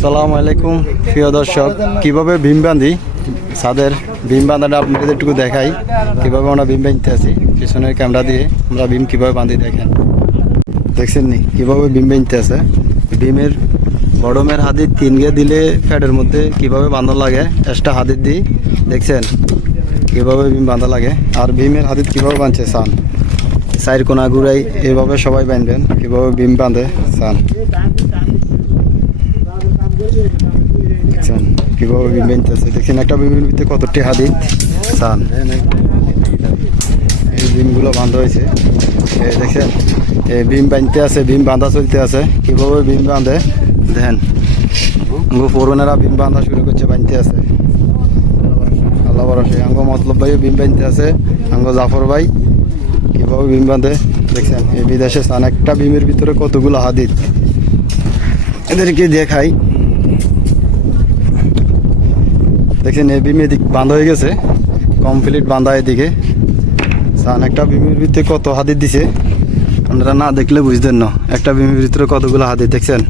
সালাম আলাইকুম প্রিয় দর্শক। কীভাবে ভীম বাঁধি ছাদের ভীম বাঁধাটা আপনাদের একটু দেখাই। কীভাবে আমরা ভীম বাঁধতে আসি পিছনের ক্যামেরা দিয়ে আমরা ভীম কীভাবে বাঁধি দেখেন। দেখছেন নি? কীভাবে ভীম বাঁধতে আছে? ভীমের বড়মের হাদির তিন গে দিলে ফ্যাটের মধ্যে কীভাবে বাঁধা লাগে, এক্সট্রা হাদির দিই দেখছেন? কীভাবে ভীম বাঁধা লাগে? আর ভীমের হাদির কীভাবে বাঁধছে সান সাইড কোনা ঘুরাই এভাবে সবাই বাঁধবেন, কীভাবে ভীম বাঁধে সান দেখছেন? কীভাবে বিম বানতেছে দেখছেন, একটা বিমের ভিতরে কতটি হাদিদ? সান এই বিমগুলো বাঁধা হয়েছে। দেখছেন, এই বিম বাঁধতে আছে বিম বাঁধা চলতে আছে। কীভাবে বিম বাঁধে? দেখেন ফোরনেরা বিম বাঁধা শুরু করছে, বাঁধতে আছে। আল্লাহ বরসে আঙ্গো মতলব ভাইও বিম বাঁধতে আছে। আঙ্গো জাফর ভাই, কীভাবে বিম বাঁধে? দেখছেন, এই বিদেশে স্থান, একটা বিমের ভিতরে কতগুলো হাদিদ? এদেরকে দেখাই। দেখছেন, এই বিম এদিক বাঁধা হয়ে গেছে। কমপ্লিট বাঁধা এদিকে। সান, একটা বিমের ভিতরে কত হাদির দিছে? আপনারা না দেখলে বুঝতেন না। একটা বিমের ভিতরে কতগুলো হাদির দেখছেন?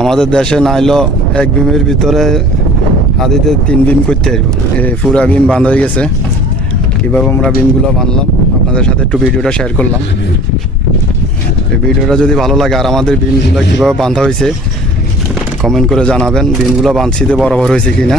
আমাদের দেশে নাইলো এক বিমের ভিতরে হাদিতে তিন বিম করতে আসব পুরা বিম বাঁধা হয়ে গেছে। কীভাবে আমরা বিমগুলো বাঁধলাম। আপনাদের সাথে একটু ভিডিওটা শেয়ার করলাম। এই ভিডিওটা যদি ভালো লাগে আর আমাদের বিমগুলো কীভাবে বাঁধা হয়েছে কমেন্ট করে জানাবেন। বিমগুলো বাঁধছিতে বরাবর হয়েছে কি না